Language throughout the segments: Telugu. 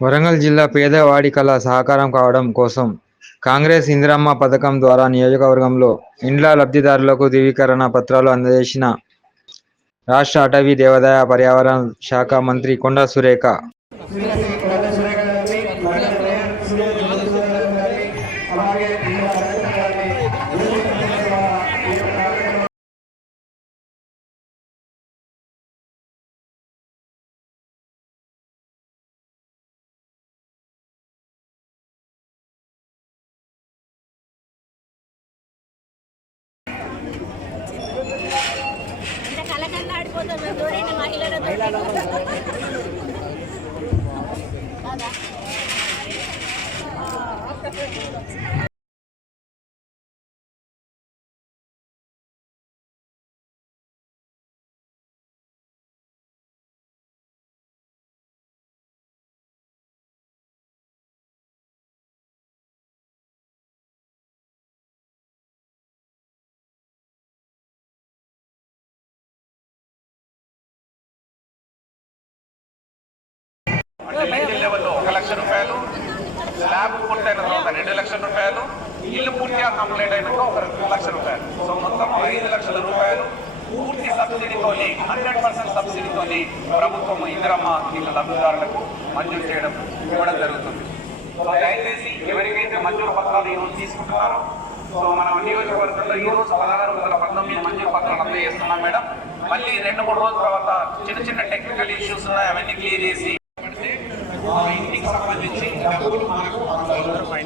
వరంగల్ జిల్లా పేదవాడికల సహకారం కావడం కోసం కాంగ్రెస్ ఇందిరమ్మ పథకం ద్వారా నియోజకవర్గంలో ఇండ్ల లబ్ధిదారులకు ధృవీకరణ పత్రాలు అందజేసిన రాష్ట్ర అటవీ దేవాదాయ పర్యావరణ శాఖ మంత్రి కొండ సురేఖ. చూడండి మహిళలతో కదా. లెవెల్లో ఒక లక్ష రూపాయలు స్లాబ్ పూర్తయిన తర్వాత రెండు లక్షల రూపాయలు ఇల్లు పూర్తిగా కంప్లీట్ అయినాక ఒక రెండు రూపాయలు. సో మొత్తం ఐదు లక్షల రూపాయలు పూర్తి సబ్సిడీతో హండ్రెడ్ పర్సెంట్ సబ్సిడీతో ప్రభుత్వం ఇందిరమ్మ ఇళ్ళ లబ్ధిదారులకు మంజూరు చేయడం ఇవ్వడం జరుగుతుంది. సో దయచేసి ఎవరికైతే మంజూరు పత్రాలు ఈరోజు తీసుకుంటున్నారో సో మన నియోజకవర్గంలో ఈ రోజు పదహారు వందల పంతొమ్మిది మంజూరు పత్రాలు అందజేస్తున్నాం మేడం. మళ్ళీ రెండు మూడు రోజుల తర్వాత చిన్న చిన్న టెక్నికల్ ఇష్యూస్ ఉన్నాయి అవన్నీ క్లియర్ చేసి ఆ ఇంటికి సంబంధించి డబ్బులు మనకు అందుతాయి.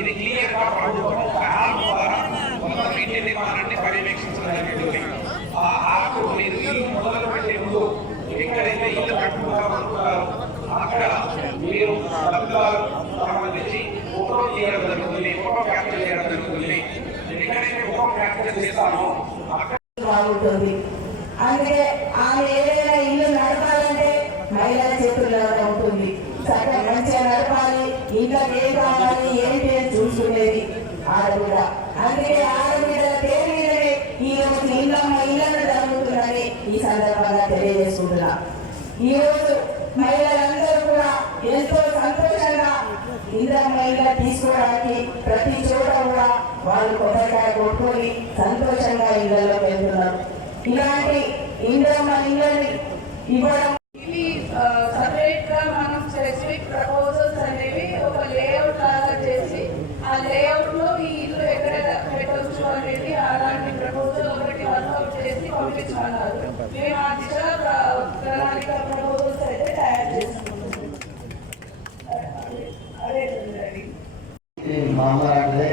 ఇది క్లియర్గా ప్రభుత్వం ఒక యాప్ ద్వారా మొత్తం ఇంటి నిర్మాణాన్ని పర్యవేక్షించడం ఆ యాప్ మీరు ఇల్లు మొదలు పెట్టే ముందు ఎక్కడైతే ఇల్లు కట్టుకుంటామనుకుంటారో అక్కడ మీరు డబ్బులకు సంబంధించి ఫోటో తీయడం జరుగుతుంది ఫోటో క్యాప్చర్ చేయడం జరుగుతుంది ఎక్కడైతే ఫోటో క్యాప్చర్ చేస్తామో అక్కడ బాగుంటుంది అందుకే ఆమె ఏదైనా ఇల్లు నడపాలంటే మహిళల చేతుల్లోనే అందుకే ఆడబిడ్డల పేరు మీదనే ఈ రోజు ఇళ్ళమ్మ ఇళ్ళను జరుగుతుందని ఈ సందర్భంగా తెలియజేసుకుంటున్నా. ఈ రోజు మహిళలందరూ కూడా ఎంతో సంతోషంగా ఇంద్రమ్మ ఇళ్ళ తీసుకోవడానికి ప్రతి చోట కూడా వాళ్ళు కొబ్బరికాయ కొట్టుకొని సంతోషంగా ఇళ్ళలో వెళ్తున్నారు. ఇలాంటి ఇంద్రమ్మ ఇళ్ళని ఇవ్వడం ఇవి సపరేట్గా మనం స్పెసిఫిక్ ప్రపోజల్స్ అనేవి ఒక లేఅవుట్ లాగా చేసి ఆ లేఅవుట్లో ఈ ఇల్లు ఎక్కడ పెట్టవచ్చు అనేది అలాంటి ప్రపోజల్ ఒకటి వర్కౌట్ చేసి పంపించమన్నారు మేము ఆ దిశగా ప్ర- ప్రణాళిక ప్రపోజల్స్ అయితే తయారు చేసుకుంటున్నాం అదే అది ఈ మామూలు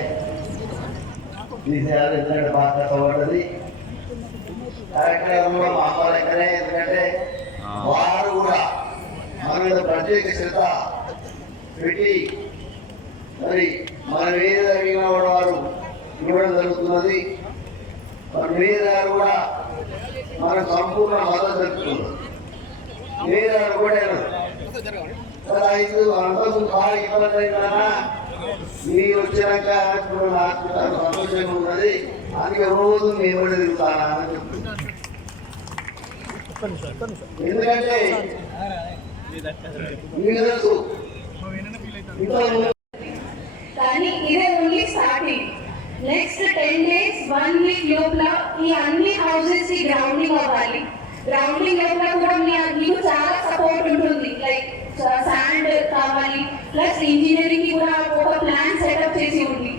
తీసేయాలి ఎందుకంటే బాగా కష్టపడ్డది కార్యక్రమంలో మామూలు ఎక్కడే ఎందుకంటే వారు కూడా మన మీద ప్రత్యేక శ్రద్ధ పెట్టి మరి మన మీద అడిగిన కూడా వారు ఇవ్వడం జరుగుతున్నది మరి మీద గారు కూడా మన సంపూర్ణ మద్దతు తెలుపుతున్నారు మీద కూడా ఐదు అందరూ బాగా ఇబ్బంది అయినా మీరు వచ్చినాక ఇప్పుడు నాకు సంతోషంగా ఉన్నది. అందుకే రోజు మేము తిరుగుతానా అని చెప్తున్నాను ఎందుకంటే మీకు తెలుసు కానీ ఇదే only starting next ten days one week లోపల ఈ అన్ని హౌసెస్ ఈ గ్రౌండింగ్ అవ్వాలి. గ్రౌండింగ్ లోపల కూడా మీ- మీకు చాలా సపోర్ట్ ఉంటుంది. లైక్ శాండ్ కావాలి ప్లస్ ఇంజనీరింగ్కి కూడా ఒక ప్లాన్ సెటప్ చేసి ఉంది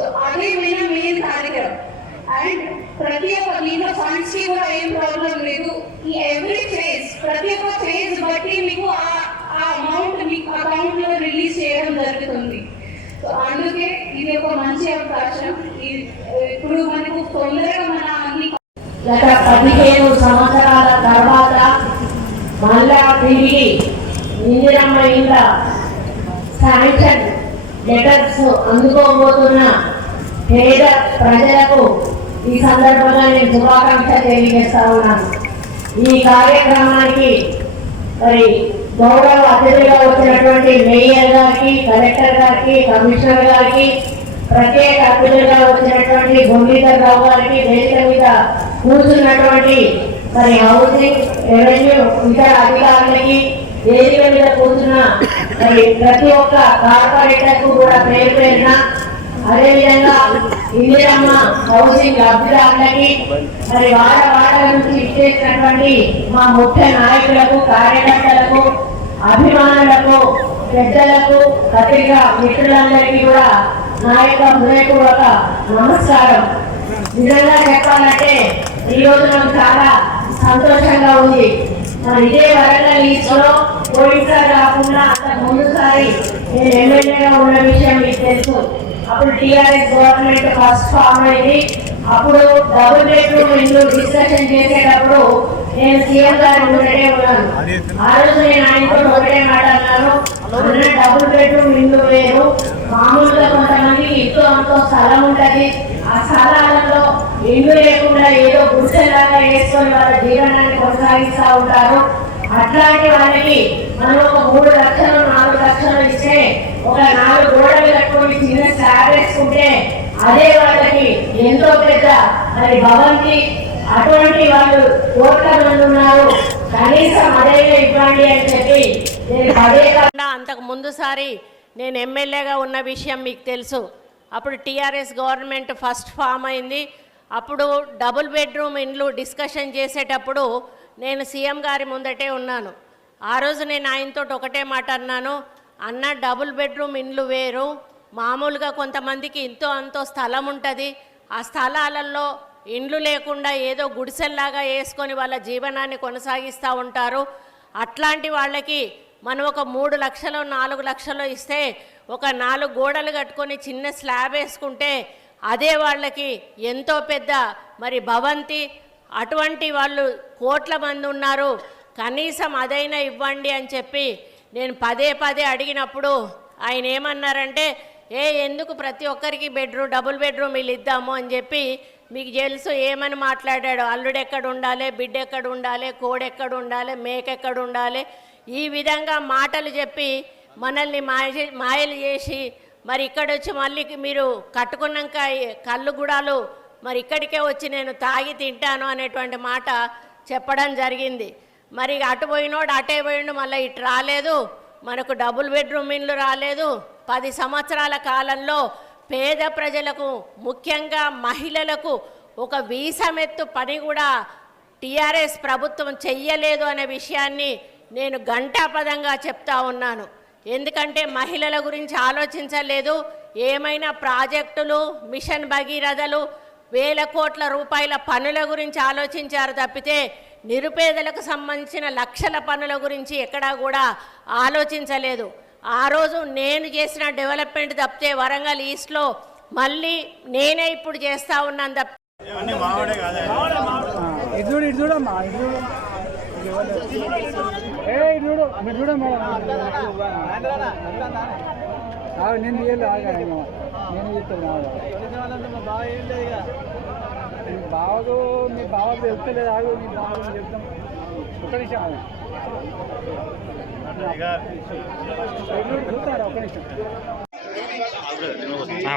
సో అదే మెయిన్ మెయిన్ కార్యక్రమం. అండ్ ప్రతి ఒక్క దీంట్లో ఫండ్స్కి కూడా ఏం ప్రాబ్లం లేదు. ఈ ఎవ్రీ ఫేజ్ ప్రతి ఒక్క ఫేజ్ బట్టి మీకు ఆ- ఆ అమౌంట్ మీకు అకౌంట్లో రిలీజ్ చేయడం జరుగుతుంది. సో అందుకే ఇది ఒక మంచి అవకాశం. ఇప్పుడు మనకు తొందరగా మన అన్ని గత పదిహేను సంవత్సరాల తర్వాత మళ్ళా తిరిగి ఇందిరమ్మ ఇండ్ల శాంక్షన్ లెటర్స్ అందుకోబోతున్న పేద ప్రజలకు ఈ సందర్భంగా నేను శుభాకాంక్ష తెలియజేస్తా ఉన్నాను. ఈ కార్యక్రమానికి మరి గౌరవ అతిథిగా వచ్చినటువంటి మేయర్ గారికి కలెక్టర్ గారికి కమిషనర్ గారికి ప్రత్యేక అతిథులుగా వచ్చినటువంటి గుండీధర్ రావు గారికి వేదిక మీద కూర్చున్నటువంటి మరి హౌసింగ్ రెవెన్యూ ఇతర అధికారులకి వేదిక మీద కూర్చున్న మరి ప్రతి ఒక్క కార్పొరేటర్కు కూడా పేరు పేరున అదేవిధంగా ఇందిరమ్మ హౌసింగ్ లబ్ధిదారులకి మరి వాడ వాడల నుంచి ఇచ్చేసినటువంటి మా ముఖ్య నాయకులకు కార్యకర్తలకు అభిమానులకు పెద్దలకు పత్రికా మిత్రులందరికీ కూడా నా యొక్క హృదయపూర్వక నమస్కారం. నిజంగా చెప్పాలంటే ఈ రోజు నాకు చాలా సంతోషంగా ఉంది. ఇదే వరంగల్ ఈస్ట్లో పోయినసారి కాకుండా అంత ముందుసారి నేను ఎమ్మెల్యేగా ఉన్న విషయం మీకు తెలుసు. అప్పుడు టీఆర్ఎస్ గవర్నమెంట్ ఫస్ట్ ఫామ్ అయింది. అప్పుడు డబుల్ బెడ్రూమ్ ఇల్లు డిస్కషన్ చేసేటప్పుడు నేను సీఎం గారు ఉండటే ఉన్నాను. ఆ రోజు నేను ఆయనతో ఒకటే మాట అన్నాను. డబుల్ బెడ్రూమ్ ఇల్లు వేరు. మామూలుగా కొంతమందికి ఇంట్లో అంత స్థలం ఉంటుంది. ఆ స్థలాలలో ఇల్లు లేకుండా ఏదో వేసుకొని వాళ్ళ జీవనాన్ని కొనసాగిస్తూ ఉంటారు. అట్లాంటి వాళ్ళకి మనం ఒక మూడు లక్షలు నాలుగు లక్షలు ఇస్తే ఒక నాలుగు గోడలు కట్టుకొని చిన్న స్లాబ్ వేసుకుంటే అదే వాళ్ళకి ఎంతో పెద్ద మరి భవంతి. అటువంటి వాళ్ళు కోట్ల మంది ఉన్నారు. కనీసం అదైనా ఇవ్వండి అని చెప్పి నేను అదే కాకుండా అంతకు ముందుసారి నేను ఎమ్మెల్యేగా ఉన్న విషయం మీకు తెలుసు. అప్పుడు టీఆర్ఎస్ గవర్నమెంట్ ఫస్ట్ ఫామ్ అయింది. అప్పుడు డబుల్ బెడ్రూమ్ ఇండ్లు డిస్కషన్ చేసేటప్పుడు నేను సీఎం గారి ముందటే ఉన్నాను. ఆ రోజు నేను ఆయనతో ఒకటే మాట అన్నాను అన్న డబుల్ బెడ్రూమ్ ఇండ్లు వేరు. మామూలుగా కొంతమందికి ఇంతో అంతో స్థలం ఉంటుంది. ఆ స్థలాలలో ఇండ్లు లేకుండా ఏదో గుడిసెల్లాగా వేసుకొని వాళ్ళ జీవనాన్ని కొనసాగిస్తూ ఉంటారు. అట్లాంటి వాళ్ళకి మనం ఒక మూడు లక్షలు నాలుగు లక్షలు ఇస్తే ఒక నాలుగు గోడలు కట్టుకొని చిన్న స్లాబ్ వేసుకుంటే అదే వాళ్ళకి ఎంతో పెద్ద మరి భవంతి. అటువంటి వాళ్ళు కోట్ల మంది ఉన్నారు. కనీసం అదైనా ఇవ్వండి అని చెప్పి నేను పదే పదే అడిగినప్పుడు ఆయన ఏమన్నారంటే ఏ ఎందుకు ప్రతి ఒక్కరికి బెడ్రూమ్ డబుల్ బెడ్రూమ్ వీళ్ళు ఇద్దాము? అని చెప్పి మీకు తెలుసు ఏమని మాట్లాడాడు. అల్లుడు ఎక్కడ ఉండాలి బిడ్డ ఎక్కడ ఉండాలి కోడి ఎక్కడ ఉండాలి మేక ఎక్కడ ఉండాలి? ఈ విధంగా మాటలు చెప్పి మనల్ని మాయ మాయలు చేసి మరి ఇక్కడ వచ్చి మళ్ళీ మీరు కట్టుకున్నాక కళ్ళు గుడాలు మరి ఇక్కడికే వచ్చి నేను తాగి తింటాను అనేటువంటి మాట చెప్పడం జరిగింది. మరి అటు పోయినోడు అటే పోయిండు మళ్ళీ ఇటు రాలేదు. మనకు డబుల్ బెడ్రూమ్ ఇండ్లు రాలేదు. పది సంవత్సరాల కాలంలో పేద ప్రజలకు ముఖ్యంగా మహిళలకు ఒక వీసమెత్తు పని కూడా టీఆర్ఎస్ ప్రభుత్వం చెయ్యలేదు అనే విషయాన్ని నేను గంటాపదంగా చెప్తా ఉన్నాను. ఎందుకంటే మహిళల గురించి ఆలోచించలేదు. ఏమైనా ప్రాజెక్టులు మిషన్ భగీరథలు వేల కోట్ల రూపాయల పనుల గురించి ఆలోచించారు తప్పితే నిరుపేదలకు సంబంధించిన లక్షల పనుల గురించి ఎక్కడా కూడా ఆలోచించలేదు. ఆ రోజు నేను చేసిన డెవలప్మెంట్ తప్పితే వరంగల్ ఈస్ట్లో మళ్ళీ నేనే ఇప్పుడు చేస్తా ఉన్నాను తప్ప చూడు ఇటు చూడు ఆగు, నేను తీయాలి ఆగా నేను చెప్తాను మీ బావకు మీ బావకు తెలుస్తలేదు ఆగు మీ బావకు చెప్తాం ఒక్క నిమిషం ఆగు. చూస్తారా ఒక్క నిమిషం? ఆ,